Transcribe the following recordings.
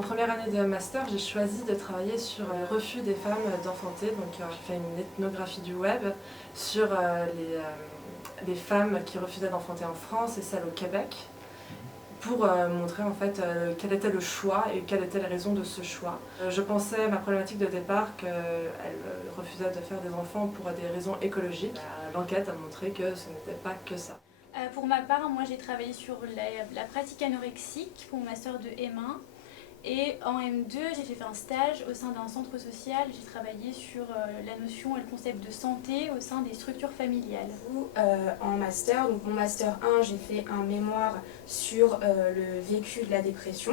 En première année de master, j'ai choisi de travailler sur le refus des femmes d'enfanter. Donc j'ai fait une ethnographie du web sur les femmes qui refusaient d'enfanter en France et celles au Québec, pour montrer en fait quel était le choix et quelles étaient les raisons de ce choix. Je pensais, ma problématique de départ, qu'elles refusaient de faire des enfants pour des raisons écologiques. L'enquête a montré que ce n'était pas que ça. Pour ma part, moi j'ai travaillé sur la pratique anorexique pour mon master de M1. Et en M2, j'ai fait un stage au sein d'un centre social. J'ai travaillé sur la notion et le concept de santé au sein des structures familiales. En master, donc mon master 1, j'ai fait un mémoire sur le vécu de la dépression.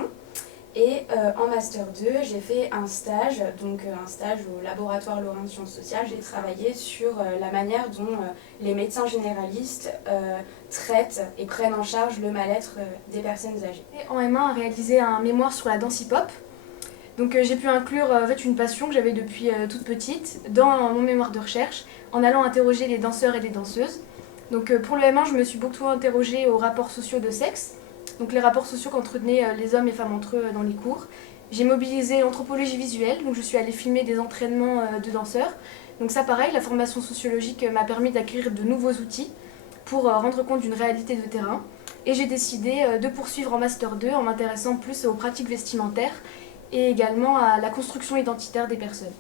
Et en master 2, j'ai fait un stage au laboratoire Lorrain de Sciences Sociales. J'ai travaillé sur la manière dont les médecins généralistes traitent et prennent en charge le mal-être des personnes âgées. Et en M1, j'ai réalisé un mémoire sur la danse hip-hop. Donc j'ai pu inclure en fait, une passion que j'avais depuis toute petite dans mon mémoire de recherche, en allant interroger les danseurs et les danseuses. Donc pour le M1, je me suis beaucoup interrogée aux rapports sociaux de sexe, donc les rapports sociaux qu'entretenaient les hommes et femmes entre eux dans les cours. J'ai mobilisé l'anthropologie visuelle, donc je suis allée filmer des entraînements de danseurs. Donc ça pareil, la formation sociologique m'a permis d'acquérir de nouveaux outils pour rendre compte d'une réalité de terrain. Et j'ai décidé de poursuivre en Master 2 en m'intéressant plus aux pratiques vestimentaires et également à la construction identitaire des personnes.